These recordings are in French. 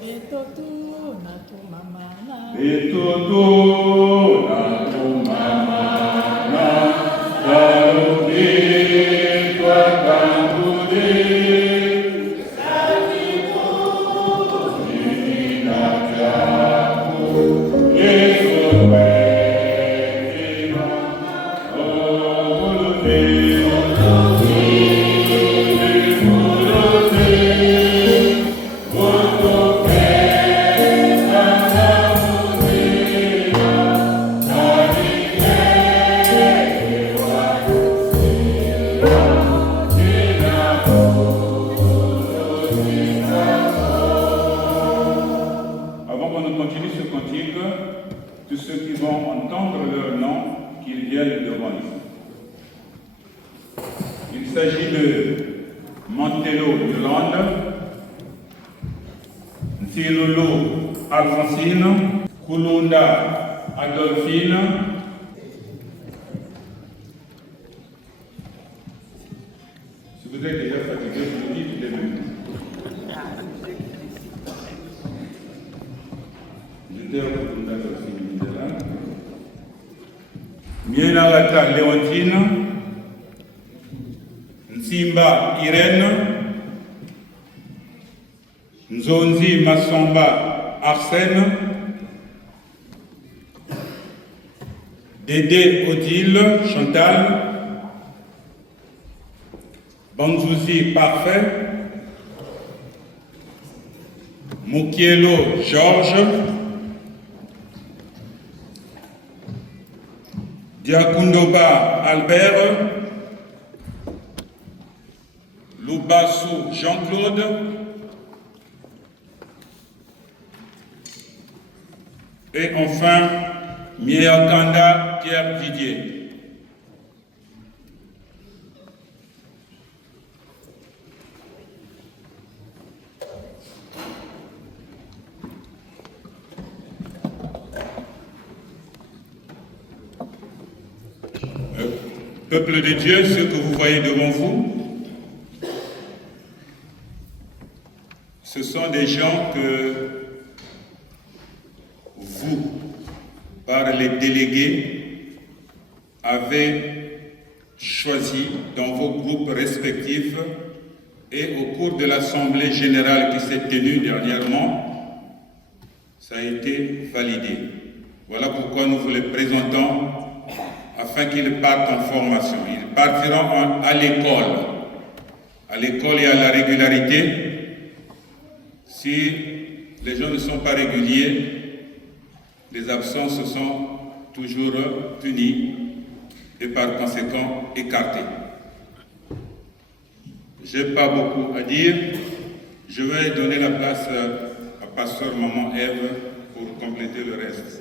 Betotu na tu mama na. Betotu na tu mama na. Saluti tua tamburi. Salimu divina jabu. Yesu wema. Oh, avant qu'on ne continue ce cantique, tous ceux qui vont entendre leur nom, qu'ils viennent devant nous. Il s'agit de Mantello Yolande, Nsilulu Alphonsine, Kulunda Adolphine, si vous êtes déjà fatigué, je vous dis tout de même. Kulunda Adolphine Mindela, Mienagata Léontine, Nsimba Irène, Nzonzi Massamba Arsène, Dédé Odile Chantal, Banzouzi Parfait, Mukielo Georges, Diakundoba Albert, Loubassou Jean-Claude, et enfin Miakanda Pierre Didier. Peuple de Dieu, ce que vous voyez devant vous, ce sont des gens que vous, par les délégués, avez choisis dans vos groupes respectifs et au cours de l'Assemblée générale qui s'est tenue dernièrement, ça a été validé. Voilà pourquoi nous vous les présentons afin qu'ils partent en formation. Ils partiront à l'école et à la régularité. Si les gens ne sont pas réguliers, les absences sont toujours punies et par conséquent écartées. Je n'ai pas beaucoup à dire. Je vais donner la place à Pasteur Maman Ève pour compléter le reste.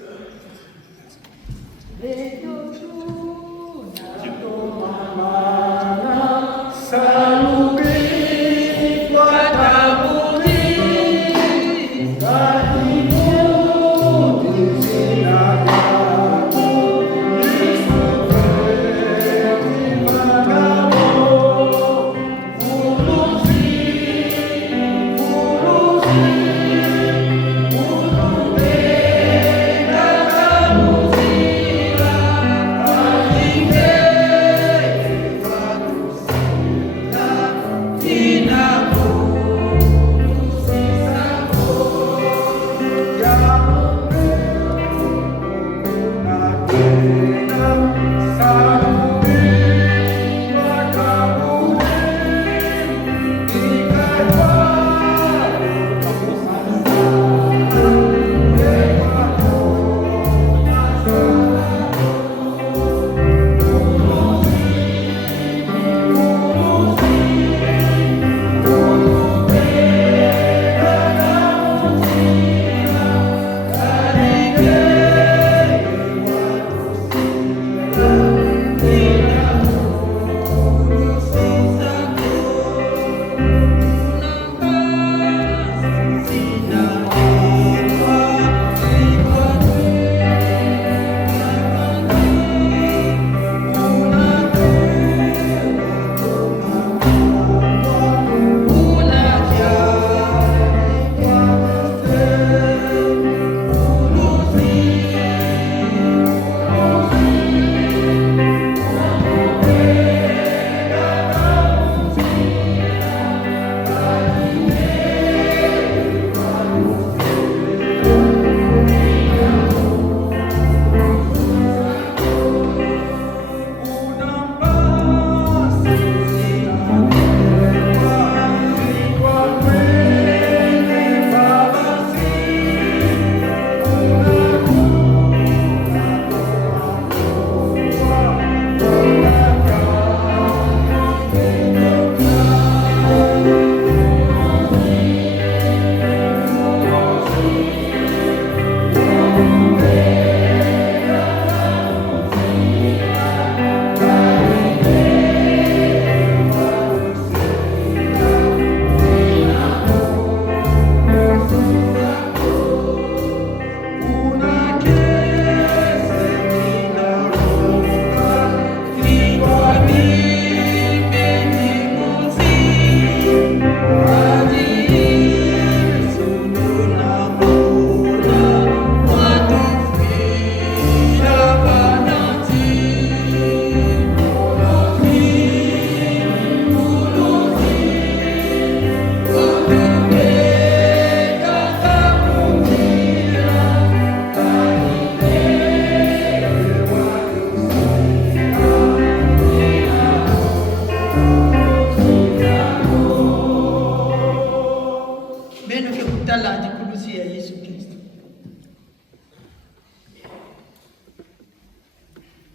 tala dikulusi ya Yesu Kristo.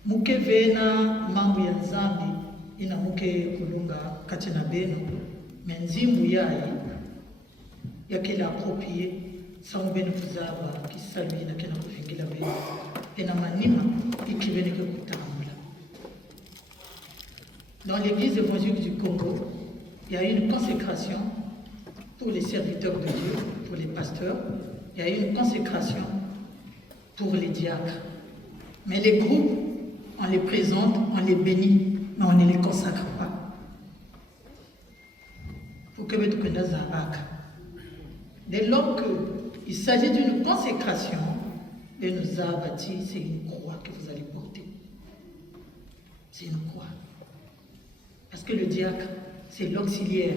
Muke vena mambo ya nzambi ina muke kulunga katina beno menzimbu yayi ya kila approprié sans beno kuzaba kisabi na kena kufikila beno ena manima ikibene ke kutambula. Dans l'église évangélique du Congo, il y a eu une consécration pour les serviteurs de Dieu, pour les pasteurs. Il y a eu une consécration pour les diacres. Mais les groupes, on les présente, on les bénit, mais on ne les consacre pas. Pour que vous connaissiez Zabak. Dès lors qu'il s'agit d'une consécration, et nous a bâti, c'est une croix que vous allez porter. C'est une croix. Parce que le diacre, c'est l'auxiliaire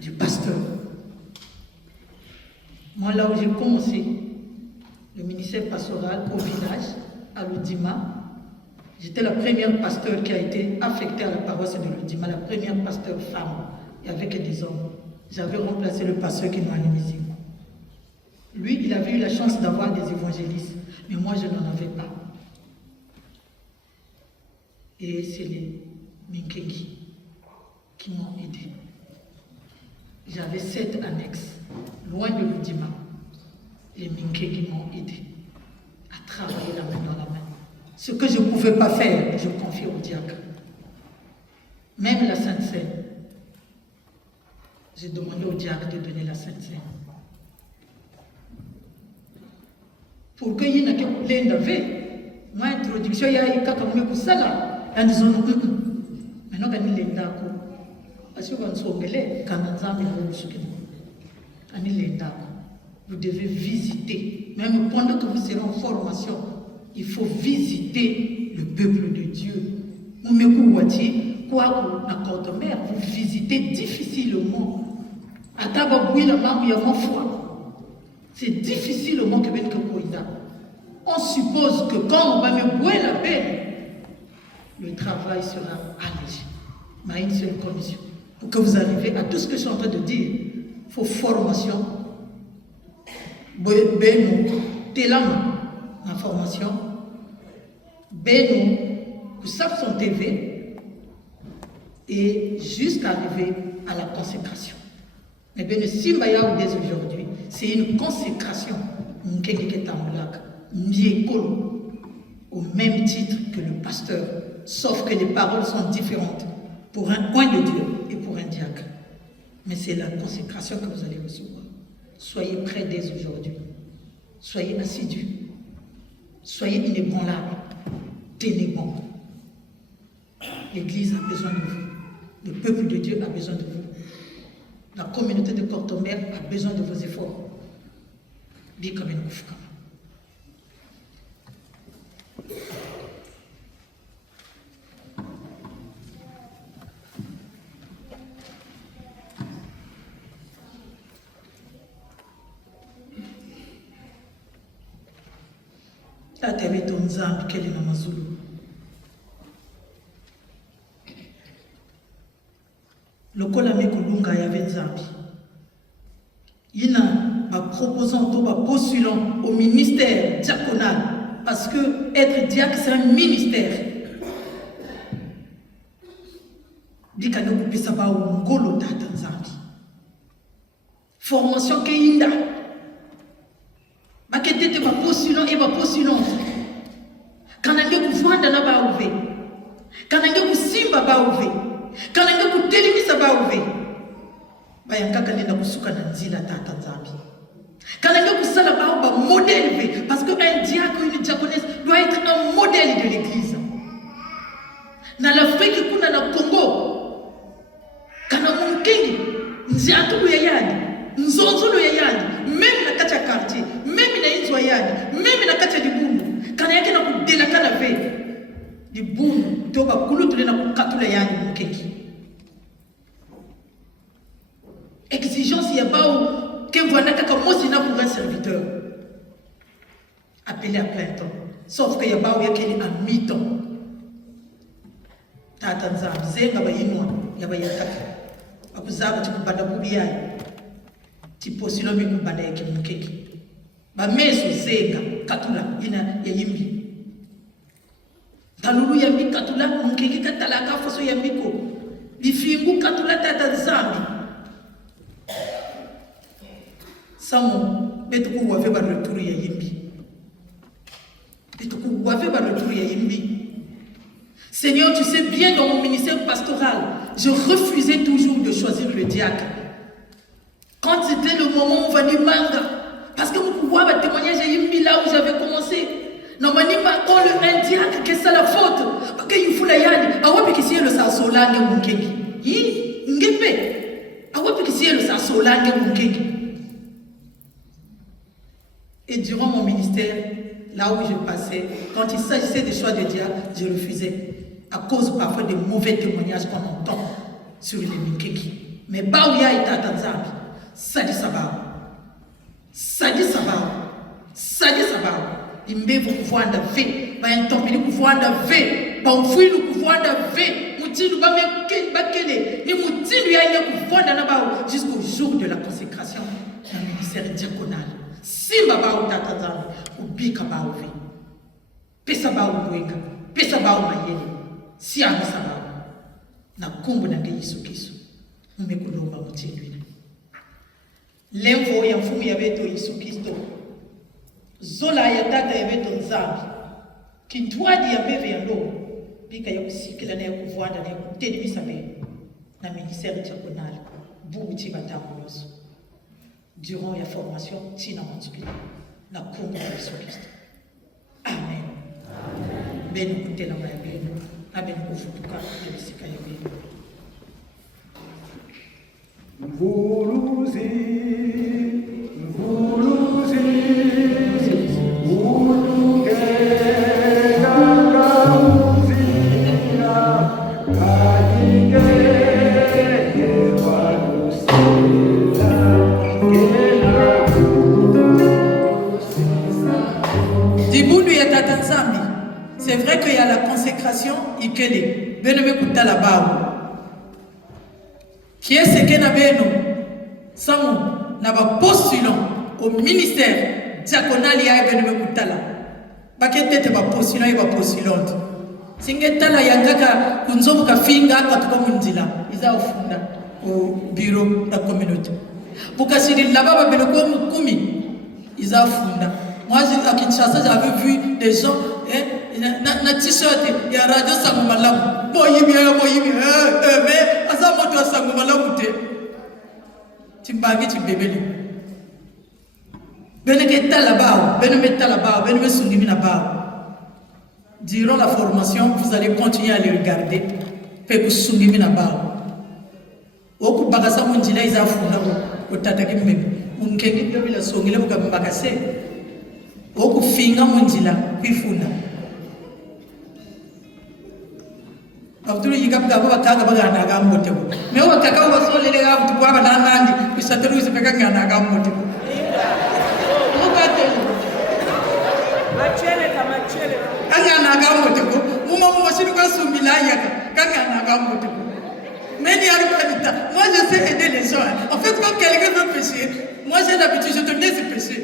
du pasteur. Moi, là où j'ai commencé le ministère pastoral au village, à l'Oudima, j'étais la première pasteur qui a été affectée à la paroisse de l'Oudima, la première pasteur femme. Il n'y avait que des hommes. J'avais remplacé le pasteur qui nous a animé. Lui, il avait eu la chance d'avoir des évangélistes, mais moi, je n'en avais pas. Et c'est les Minkengi qui m'ont aidé. J'avais 7 annexes, loin de l'Oudima. Les Minkengi m'ont aidé à travailler la main dans la main. Ce que je ne pouvais pas faire, je confiais au diacre. Même la Sainte Seine, j'ai demandé au diacre de donner la Sainte Seine. Pour que y ait une moi, introduction, il y a eu quelqu'un qui a ça. En disant, maintenant, il y a une parce que vous devez visiter. Même pendant que vous serez en formation, il faut visiter le peuple de Dieu. Vous visitez difficilement. C'est difficilement que on suppose que quand on va me boire la peine, le travail sera allégé. Mais il y a une seule condition. Pour que vous arriviez à tout ce que je suis en train de dire, il faut formation. Beno, telam, la formation. Beno, vous savez son TV. Et jusqu'à arriver à la consécration. Mais Beno, si dès aujourd'hui, c'est une consécration. Au même titre que le pasteur, sauf que les paroles sont différentes pour un coin de Dieu et pour un diacre. Mais c'est la consécration que vous allez recevoir. Soyez prêts dès aujourd'hui. Soyez assidus. Soyez inébranlables. Tenez bon. L'Église a besoin de vous. Le peuple de Dieu a besoin de vous. La communauté de Cortomber a besoin de vos efforts. Tata wetu Nzambi kele na mazulu. Lokola mekulunga ya Nzambi. Ina proposant ou postulant au ministère diaconal parce que être diacre c'est un ministère. Dikano kupisa ba ngolo tata Nzambi. Formation ke inda. Bakete ba postulant et ba postulante. Kanange kuvanda na ba uve. Kanange kusimba ba uve. Kanange kutelimisa ba uve. Bayankaka nenda kusuka na nzila tata Nzambi. Kanange kusala ba modèle parce que un diacre ou une diaconesse doit être un modèle de l'église. Dans l'Afrique kuna na Congo. Kana munkengi nziatu ya yandi, nzonzolo ya yandi, même na kati ya quartier, même na inzo ya yandi, même na kati ya libungu. Kana yake na kudela kana ve. Libungu to ba kulutule na kukatula yandi munkengi. Exigence ya bao que voilà que pour un serviteur appelé à plein temps. Sauf que y a pas où il y a à mi-temps. Tata Nzambi zenga ba yinwa ya ba yakaka. Akuzaba tukubada bubiyai. Tiposilo mikubanda ya kimukeki. Bameso zenga katula ina ya yimbi. Talulu yambi katula mukeki katala kafoso yambiko. Bifingu katula tata zambi. Samo betuku wave ba retour ya yimbi. Betuku wave ba retour ya yimbi. Seigneur, tu sais bien, dans mon ministère pastoral, je refusais toujours de choisir le diacre. Quand c'était le moment où on va dire manga, parce que vous pouvez voir le témoignage là où j'avais commencé. Normalement, quand un diacre, qu'est-ce que c'est la faute? Parce qu'il faut la yadi. Ah ouais, puis que le sasolange mukeki. Ngepe. Ah ouais, puis que le sasolange mukeki. Et durant mon ministère, là où je passais, quand il s'agissait des choix de diacre, je refusais. À cause parfois des mauvais témoignages qu'on entend sur les mukeki. Mais Baouya est à Tanzanie. Ça dit sabao. Ça dit sabao. Ça dit sabao. Imbevu kufuanda ve. Ba ntompili kufuanda ve. Ba mfuilu kufuanda ve. Mutilu ba bakele. Ni mutilu ya nye kufuanda na bao. Jusqu'au jour de la consécration dans le ministère diaconal. Simba bao tatazami. Ubika bao ve. Pesa bao mwenga. Pesa bao mayele. Sianga sabao. Na kumbu na Yesu Kristo. Mumekulomba mutindwina. Lemvo ya mfumu ya beto Yesu Kristo. Zola ya tata ya beto nzambi. Kintwadi ya beve ya ndo. Bika ya kusikila na ya kuvuanda na ya kutedimisa bebe. Na ministère diaconal. Bubu tibatangu yoso. Durant la formation, tina manzukila. Na kumbu ya Yesu Kristo. Amen. Benu kutela maya benu. Amen kufutuka kulisika ya benu. Mvuluzi, mvuluzi, ulugenda muzina, kaligenge walusela, Dibundu ya tata nzambi. C'est vrai qu'il y a la consécration, ikele. Beneme kuta la bao. Qui est ce que n'a beno? Samu n'aba postulant au ministère diaconal ya beneme kuta la. Bakete te ba postulant et ba postulante. Singetala yangaka kunzobu ka finga katuka munzila. Iza ofunda au bureau de la communauté. Bukasiri là-bas ba benoko mukumi. Iza ofunda. Moi, à Kinshasa, j'avais vu des gens, na t-shirt, il y a radio Sangomalam. Boyimi, mais à ça, moi, tu as Sangomalam. Tu m'as dit, tu bébé. Beneketa là-bas, Benemeta là-bas, Benemesungimi là-bas. Durant la formation, vous allez continuer à les regarder. Pekusungimi là-bas. Oku bagasa munjila iza funda ko tataki mbebe. Unkengi byo bila songile mukambakase. Oku finga munjila kwifuna. Abdulu yigabga bakaga bagana gamote. Me wakaka wasolele ga butu kwa banandi bisaturu isepeka ngana gamote. Mukate. Machele kama machele. Ngana gamote ko. Muma mashini kwa sumbila yaka. Ngana gamote ko. Moi, je sais aider les gens. En fait, quand quelqu'un veut pécher, moi j'ai l'habitude, je te laisse pécher.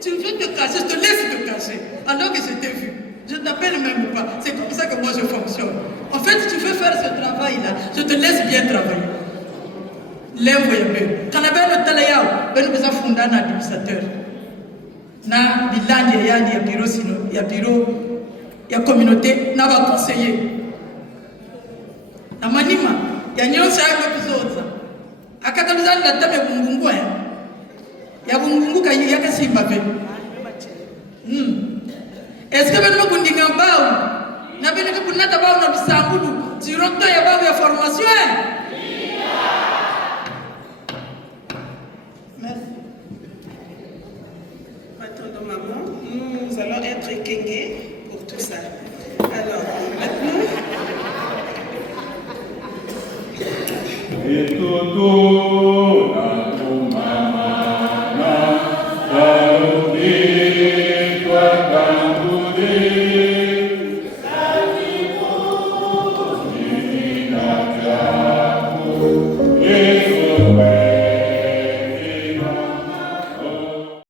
Tu veux te cacher, je te laisse te cacher. Alors que je t'ai vu. Je t'appelle même pas. C'est comme ça que moi je fonctionne. En fait, tu veux faire ce travail-là, je te laisse bien travailler. L'envoyer. Quand on avait le talayao, on nous a fondé un administrateur. Na bilan il y a bureau sino, il y a bureau, il y a communauté, n'a pas conseiller. Na manima. Ya nyonsa episodes akatabizana na tabe bungungu ya bungungu ka yaka simba pe est-ce que benuma kundinga bao na beneka kunata bao na bisambudu directeur ya bao ya formation Merci. Maintenant, maman, nous allons être kengé pour tout ça. Alors, maintenant. Et tout na mama na toi